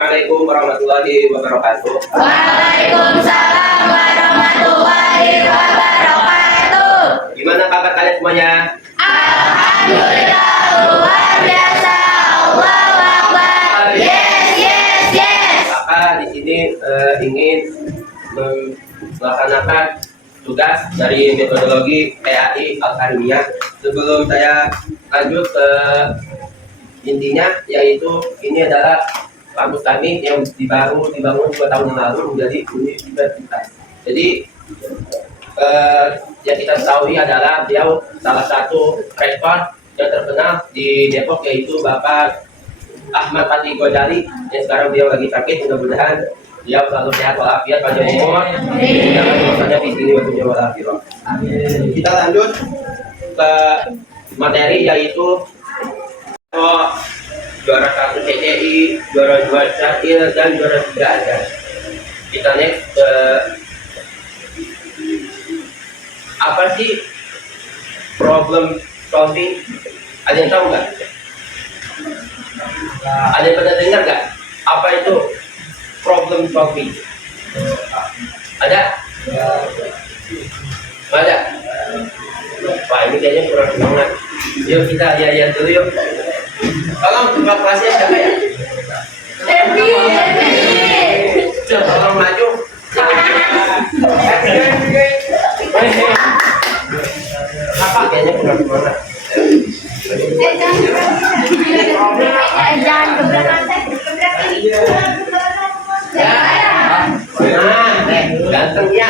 Assalamualaikum warahmatullahi wabarakatuh. Waalaikumsalam warahmatullahi wabarakatuh. Gimana kabar kalian semuanya? Alhamdulillah luar biasa. Allahu Akbar. Yes. Kakak di sini ingin melaksanakan tugas dari metodologi PAI Al-Karimiyah. Sebelum saya lanjut ke intinya, yaitu ini adalah kampus kami yang baru dibangun 2 tahun yang lalu menjadi universitas. Jadi yang kita ketahui adalah beliau salah satu rektor yang terkenal di Depok, yaitu Bapak Ahmad Fatih Ghazali, yang sekarang beliau lagi sakit. Mudah-mudahan beliau selalu sehat walafiat, panjang umur, jangan lupa di sini waktunya walafiat. Kita lanjut ke materi, yaitu juara 1 CCI, juara 2 Syaril, dan juara 3 ada. Kita next ke apa sih problem solving? Ada yang tahu nggak? Ada yang pernah dengar nggak? Apa itu problem solving? Ada? Ada? Wah, ini kayaknya kurang semangat. Yuk kita lihat dulu yuk. Tolong buka kelasnya siapa ya? Devi. Tolong maju. Apa kayaknya kurang semangat? Jangan gebrakan. Ganteng ya.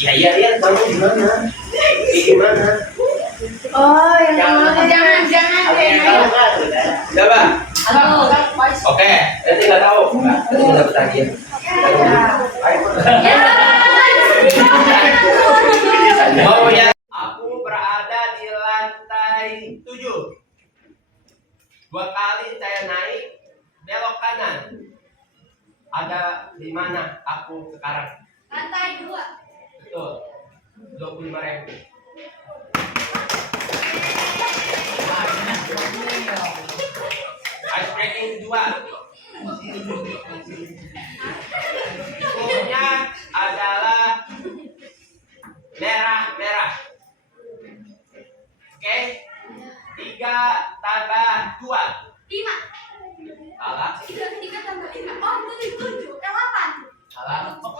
Iya, kamu gimana? Gimana? Oh, jangan. Siapa? Oke, nanti nggak tahu. Nanti nggak bertanya. Oh ya, aku berada di lantai 7. 2 kali saya naik, belok kanan. Ada di mana aku sekarang? Lantai 2. Betul. 25.000. Ice breaking kedua. Skornya adalah merah. Oke. 3 tambah 2. 5. Salah. 3 tambah 5. Oh, 7. 8. Salah. Tuh.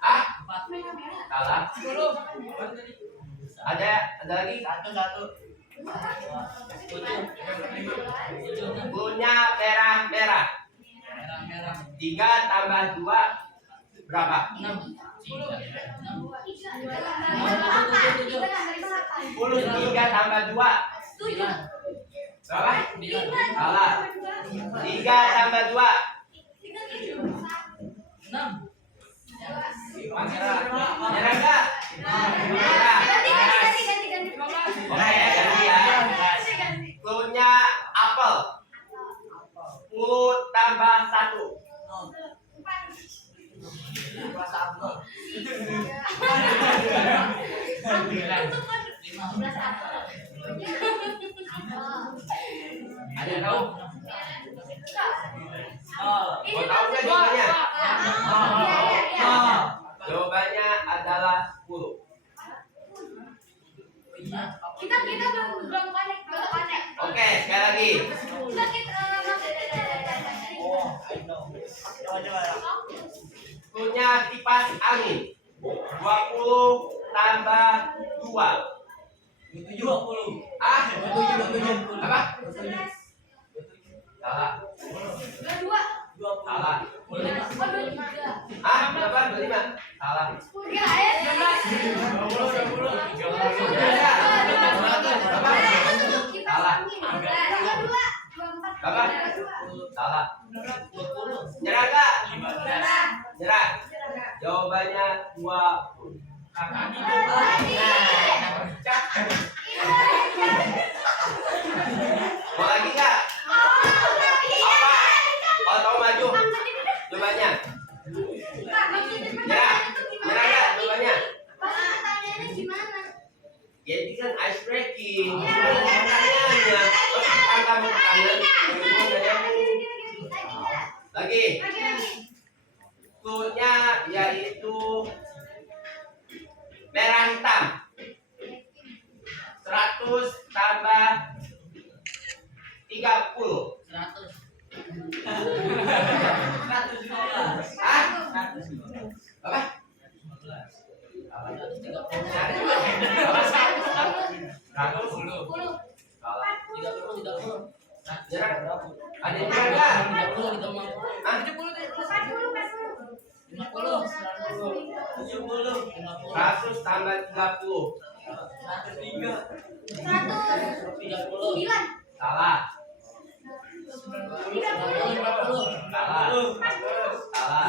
Ah, salah. Ada lagi? Satu. Punya merah. 3 tambah 2 berapa? 10. 3 tambah 2 berapa? Salah. 3 tambah 2 merah enggak? Merah. Oke, ganti ya. Cluenya apel. 10 tambah 1. Ada yang tahu? Mau tahu nggak jawabannya? Jawabannya adalah 10. Kita belum connect. Oke, sekali lagi. Punya kipas angin. 20 tambah 2. 20. Ah, apa? 11. Salah. 22. Salah. 23. Ah, berapa? 25. Salah. Berapa? Salah. Nyerah enggak? Nyerah. Jawabannya 20. Mau lagi enggak? Apa? Kalau tahu maju. Jawabannya. Nyerah enggak jawabannya? Jadi kan ice breaking. Pertanyaannya. kamu ke kanan. Lagi. Cluenya yaitu merah hitam. 100 tambah 30. 100. Hah? Apa? 100. Salah. Nyerah. Ada yang nyerah nggak? Hah? 100 tambah 30. 9. Salah. Salah. Salah.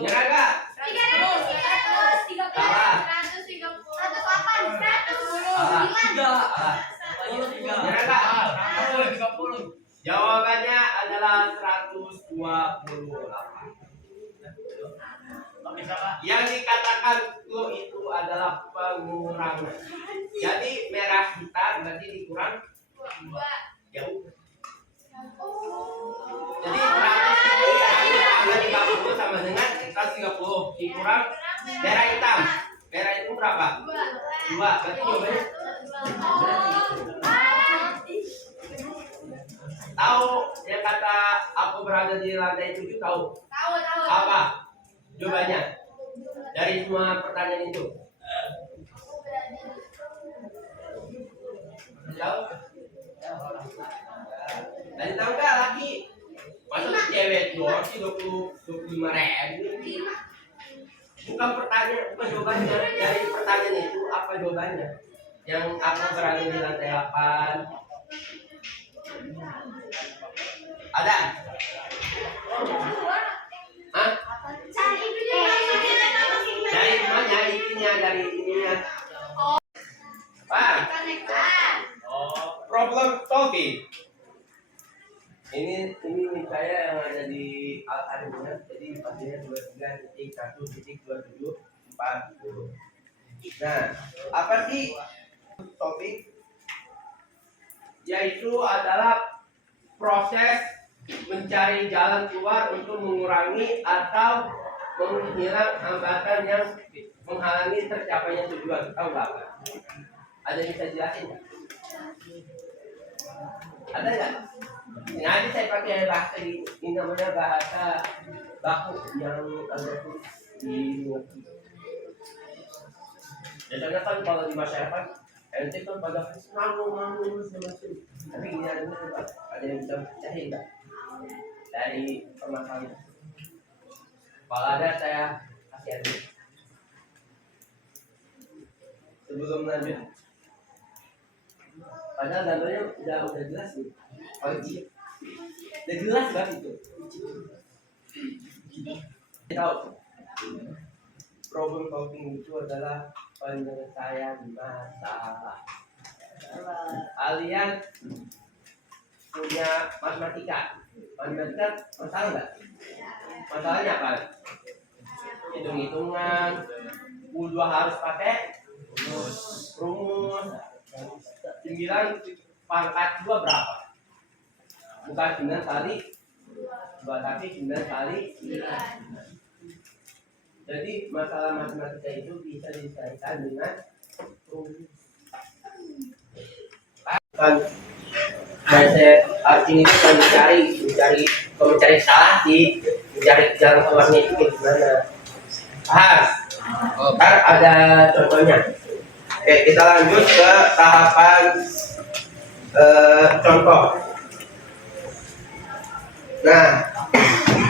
Nyerah nggak? 108. Nyerah nggak? Jawabannya adalah 128. Yang dikatakan lo itu adalah pengurangan. Jadi merah hitam berarti dikurang jauh. Jadi 130 sama dengan 130 dikurang merah hitam. Merah itu berapa? 2. Berarti jawabannya tahu yang kata aku berada di lantai 7 tahu apa jawabannya dari semua pertanyaan itu? Tahu? Dan tahu nggak laki? Masa cewek doang sih 25.000? Bukan pertanyaan, bukan jawabannya. Dari pertanyaan itu apa jawabannya? Yang aku berada di lantai 8. Ada? Hah? Dari mana ininya, dari ininya? Pak, problem solving. Ini saya yang ada di Al-Arifnya, jadi pastinya 23.1.2740. Nah, apa sih topik? Yaitu adalah proses mencari jalan keluar untuk mengurangi atau menghilang hambatan yang menghalangi tercapainya tujuan. Tahu nggak apa? Ada yang bisa jelasin nggak? Ada nggak? Nanti saya pakai bahasa ini namanya bahasa baku yang ada di biasanya kan kalau di masyarakat ente kan pada ngomong segala macam. Tapi gini ada yang bisa pecahin nggak dari permasalahan? Kalau ada saya kasih aja. Sebelum lanjut, padahal gambarnya udah jelas nih. Oh iya, udah jelas banget itu. Tahu problem solving itu adalah penyelesaian masalah. Kalian punya matematika masalah nggak? Masalahnya apa? Hitung-hitungan, U2 harus pakai rumus. 9 pangkat 2 berapa? Bukan 9 kali 2, tapi 9 kali 9. Jadi masalah matematika itu bisa diselesaikan dengan rumus. Kan saya ini kan mencari salah sih, mencari jalan keluarnya itu gimana? Paham? Ntar ada contohnya. Oke, kita lanjut ke tahapan contoh. Nah,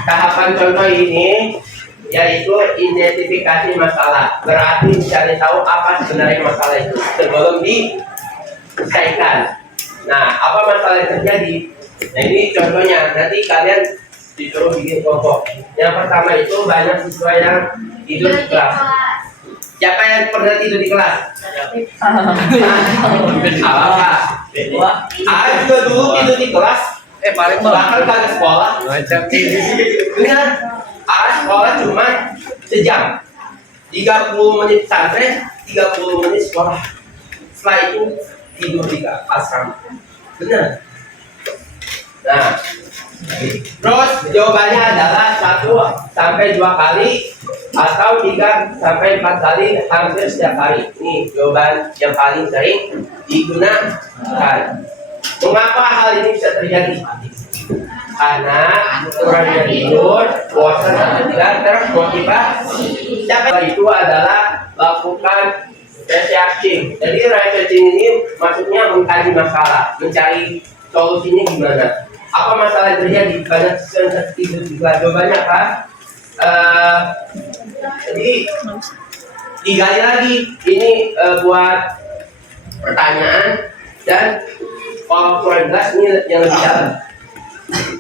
tahapan contoh ini yaitu identifikasi masalah. Berarti mencari tahu apa sebenarnya masalah itu sebelum diselesaikan. Nah, apa masalah yang terjadi? Nah, ini contohnya. Nanti kalian disuruh bikin kelompok. Yang pertama itu banyak siswa yang tidur di kelas. Siapa yang pernah tidur di kelas? Apa? Aku juga dulu tidur di kelas. Paling bahkan kagak sekolah. Benar. Sekolah cuma sejam. 30 menit pesantren, 30 menit sekolah. Setelah itu tidur di asrama. Benar. Nah, terus jawabannya adalah 1 sampai 2 kali atau 3 sampai 4 kali hampir setiap hari. Ini jawaban yang paling sering digunakan. Mengapa hal ini bisa terjadi? Karena kurangnya tidur, bosan atau tidak termotivasi. Cara itu adalah lakukan researching. Jadi researching ini maksudnya mengkaji masalah, mencari solusinya gimana. Apa masalah yang terjadi karena tidur juga? Jawabannya apa? Jadi digali lagi. Ini buat pertanyaan dan kalau kurang jelas ini yang lebih dalam.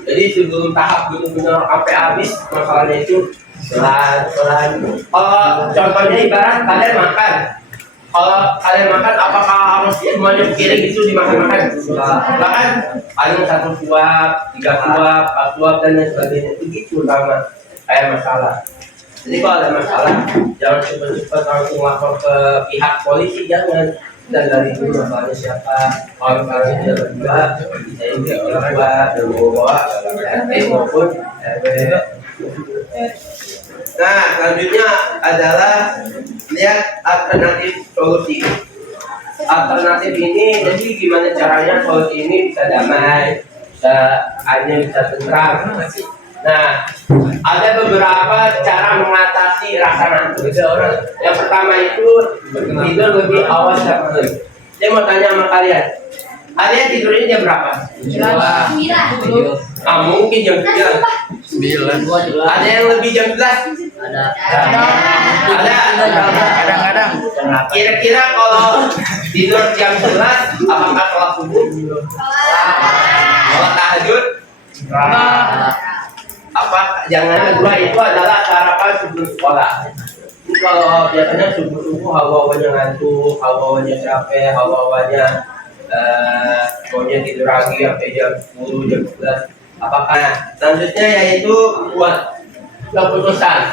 Jadi sebelum tahap benar-benar sampai habis masalahnya itu pelan-pelan. Contohnya ibarat kalian makan. Kalau kalian makan, apakah harus semuanya piring itu dimakan-makan? Bahkan paling 1 suap, 3 suap, 4 suap dan lain sebagainya. Begitu sama kayak masalah. Jadi kalau ada masalah, jangan cepat-cepat langsung lapor ke pihak polisi, jangan. Dan dari itu masalahnya siapa, orang-orang yang berdua, saya juga orang tua dan bawa RT maupun RW. Nah, selanjutnya adalah lihat alternatif solusi. Alternatif ini, jadi gimana caranya solusi ini bisa damai, bisa adil, bisa tentram. Nah, ada beberapa cara mengatasi rasa ngantuk seseorang. Yang pertama itu tidur lebih awal setiap malam. Saya mau tanya sama kalian, kalian tidurnya jam berapa? 9. Mungkin jam 9. Ada yang lebih jam 11? Ada. Kadang-kadang. Kira-kira kalau tidur jam 11, apakah sholat subuh? Sholat tahajud? Apa jangan kedua itu adalah sarapan sebelum sekolah. Ini kalau biasanya subuh hawa-hawanya ngantuk, hawa-hawanya capek, hawa-hawanya maunya tidur lagi sampai jam 10, jam 11. Apakah selanjutnya yaitu buat keputusan.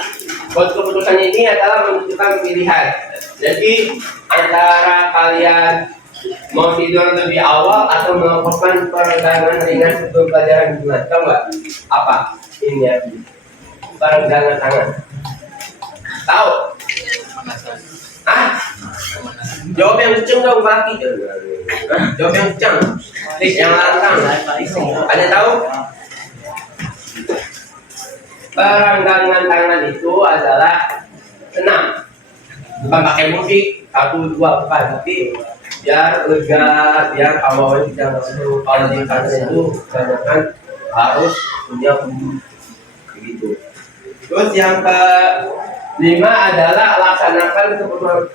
Buat keputusan ini adalah menentukan pilihan. Jadi antara kalian mau tidur lebih awal atau melakukan peregangan ringan sebelum pelajaran dimulai. Tahu nggak apa ini ya? Peregangan tangan. Tahu? Jawab yang kenceng dong, Pak. Jawab yang kenceng. Yang lantang. Ada tahu? Perenggangan tangan itu adalah senam. Bukan pakai musik 1, 2, bukan, tapi biar lega, biar awalnya tidak masuk. Kalau di kantor itu kebanyakan harus punya begitu. Terus yang kelima adalah laksanakan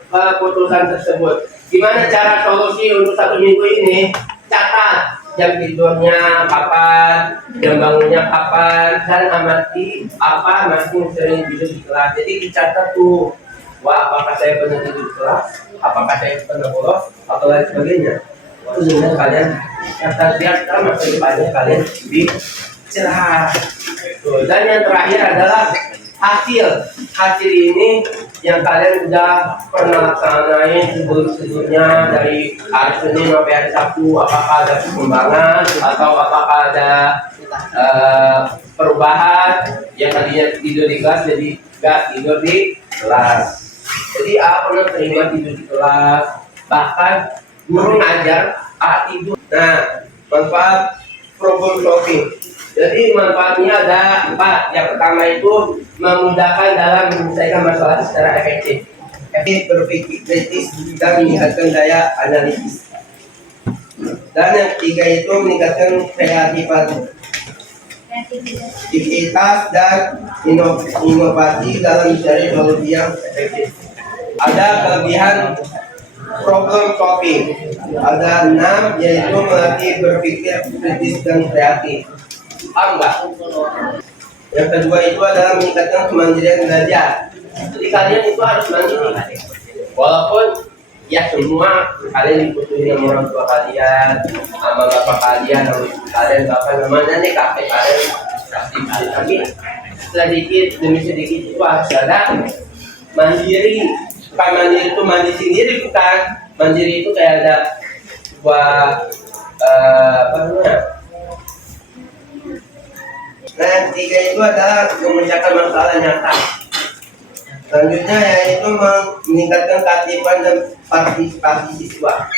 keputusan tersebut. Gimana cara solusi untuk 1 minggu ini? Catat jam tidurnya kapan, jam bangunnya kapan, dan amati apa masih sering tidur di kelas. Jadi dicatat tuh. Wah, apakah saya pernah tidur di kelas? Apakah saya pernah bolos? Atau lain sebagainya. Itu sebenarnya kalian catat biar masa depannya kalian lebih cerah. Dan yang terakhir adalah hasil ini yang kalian udah pernah laksanain sebelumnya dari hari Senin sampai hari Sabtu. Apakah ada perkembangan atau apakah ada perubahan yang tadinya tidur di kelas jadi nggak tidur di kelas. Jadi pernah terima tidur di kelas, bahkan guru ngajar tidur. Nah, manfaat problem solving. Jadi manfaatnya ada 4. Yang pertama itu memudahkan dalam menyelesaikan masalah secara efektif. Berpikir kritis dan meningkatkan daya analisis. Dan yang ketiga itu meningkatkan kreativitas dan inovasi dalam mencari solusi yang efektif. Ada kelebihan problem solving. Ada 6, yaitu melatih berpikir kritis dan kreatif. Paham nggak? Yang kedua itu adalah meningkatkan kemandirian belajar. Jadi kalian itu harus mandiri. Walaupun ya semua kalian dibutuhin sama orang tua kalian, sama bapak kalian, sama ibu kalian, bahkan namanya nih kakek kalian pasti. Tapi sedikit demi sedikit itu harus ada mandiri. Bukan mandiri itu mandi sendiri, bukan. Mandiri itu kayak ada sebuah apa namanya? Nah, yang ketiga itu adalah memecahkan masalah nyata. Selanjutnya yaitu meningkatkan keaktifan dan partisipasi siswa.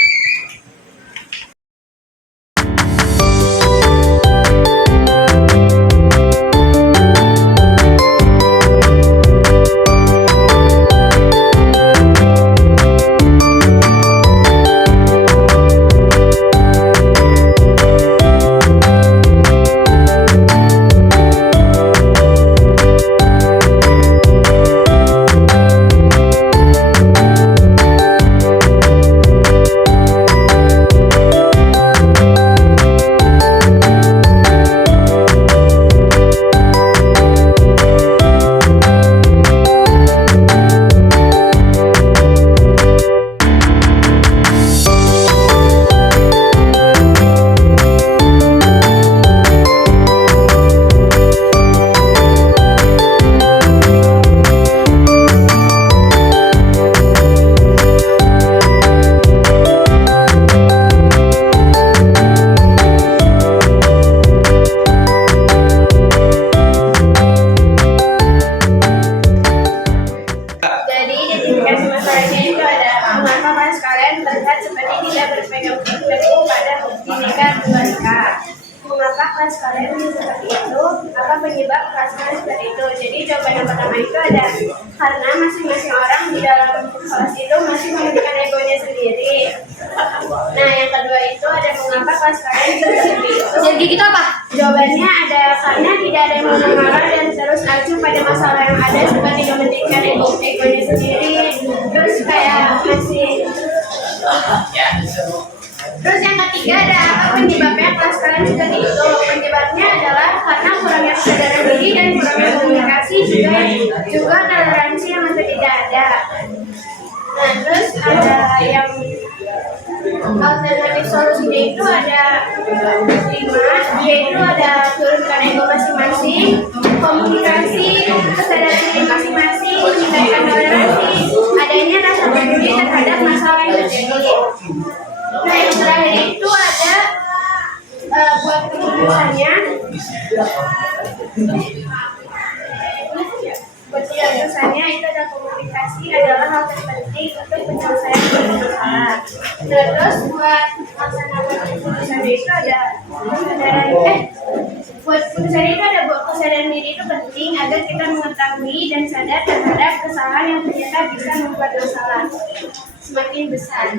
Jadi identifikasi masalahnya itu ada mengapa kelas kalian terlihat seperti tidak berpegang teguh pada Bhinneka Tunggal Ika. Mengapa kelas kalian seperti itu? Apa penyebab kelas kalian seperti itu? Jadi jawaban yang pertama itu ada karena masing-masing orang di dalam kelas itu masih memiliki egonya sendiri. Nah, yang kedua itu ada mengapa kelas kalian seperti itu? Jadi kita apa? Jawabannya ada karena tidak ada yang mau mengalah dan terus acuh pada masalah yang ada seperti mementingkan egonya sendiri. Terus kayak masih. Terus yang ketiga ada apa penyebabnya kelas kalian seperti itu? Penyebabnya adalah karena kurangnya kesadaran diri dan kurangnya komunikasi juga toleransi yang masih tidak ada. Nah, terus ada yang alternatif solusinya itu ada 5, yaitu ada turunkan ego masing-masing, komunikasi, kesadaran diri masing-masing, meningkatkan toleransi, adanya rasa peduli terhadap masalah yang terjadi. Nah, yang terakhir itu ada buat keputusannya. Buat keputusannya itu ada komunikasi adalah hal terpenting untuk penyelesaian masalah. Terus buat melaksanakan keputusannya itu ada kesadaran buat keputusan itu ada buat kesadaran diri itu penting agar kita mengetahui dan sadar terhadap kesalahan yang ternyata bisa membuat masalah semakin besar.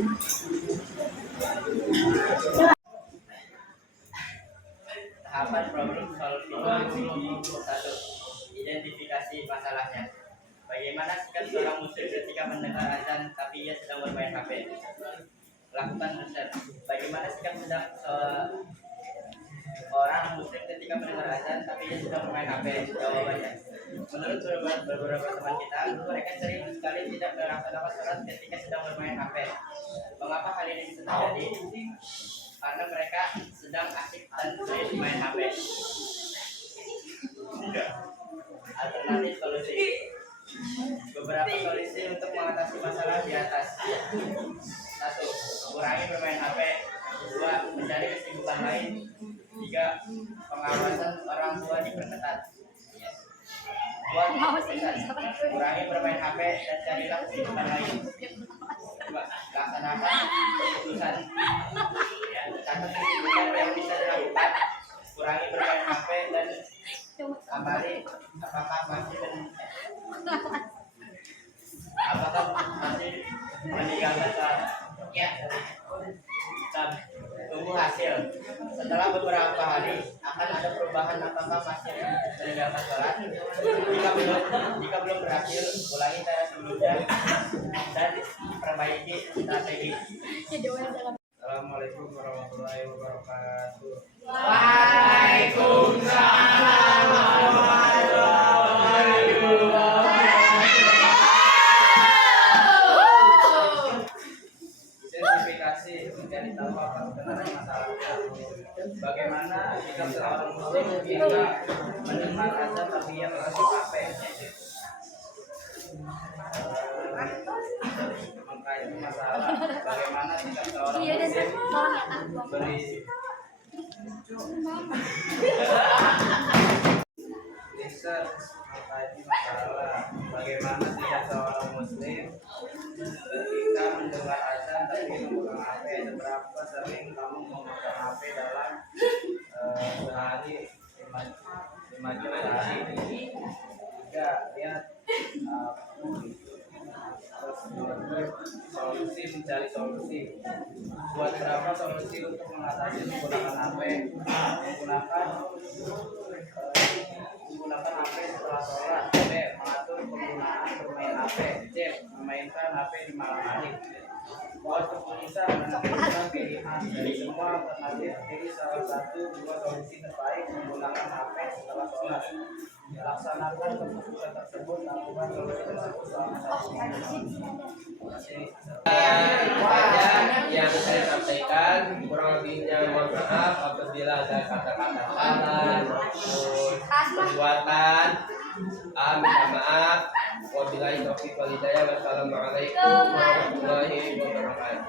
Tahapan problem solving. 1. Identifikasi masalahnya. Bagaimana sikap seorang muslim ketika mendengar azan tapi ia sedang bermain HP? Lakukan riset. Bagaimana sikap seorang muslim ketika mendengar azan tapi ia sedang bermain HP? Jawabannya, menurut beberapa teman kita, mereka sering sekali tidak melaksanakan sholat ketika sedang bermain HP. Mengapa hal ini bisa terjadi? Karena mereka sedang asik dan sering main HP. 3. Alternatif solusi. Beberapa solusi untuk mengatasi masalah di atas. 1. Kurangi bermain HP. 2. Mencari kesibukan lain. 3. Pengawasan orang tua diperketat. Buat keputusan, kurangi bermain HP dan carilah kesibukan lain. 2. Laksanakan keputusan. Catat kesibukan yang bisa dilakukan. Kurangi bermain HP dan amali apakah masih meninggalkan sholat. Tunggu hasil. Setelah beberapa hari akan ada perubahan apakah masih meninggalkan sholat. Jika belum berhasil, ulangi cara sebelumnya dan perbaiki strategi. Assalamualaikum warahmatullahi wabarakatuh. Waalaikumsalam warahmatullahi wabarakatuh. Identifikasi mencari tahu apa sebenarnya masalahnya. Bagaimana jika seorang muslim ketika mendengar azan tapi ia masih HP? Maka itu masalah. Bagaimana jika seorang muslim beri Research mengkaji masalah bagaimana sikap seorang muslim ketika mendengar azan tapi memegang HP. Seberapa sering kamu memegang HP dalam sehari 5 jam sehari? Tiga, lihat solusi, mencari solusi. Buat berapa solusi untuk mengatasi menggunakan HP? Menggunakan HP setelah sholat. B. Mengatur penggunaan bermain HP. C. Memainkan HP di malam hari. Untuk bisa menentukan pilihan dari semua alternatif, pilih salah satu dua solusi terbaik menggunakan HP setelah sholat. Laksanakan keputusan tersebut, lakukan solusi tersebut selama 1 minggu. Terima kasih. Itu saja yang saya sampaikan. Kurang lebihnya mohon maaf apabila ada kata-kata salah maupun perbuatan. Minta maaf. Wabillahi taufiq wal hidayah. Wassalamualaikum warahmatullahi wabarakatuh.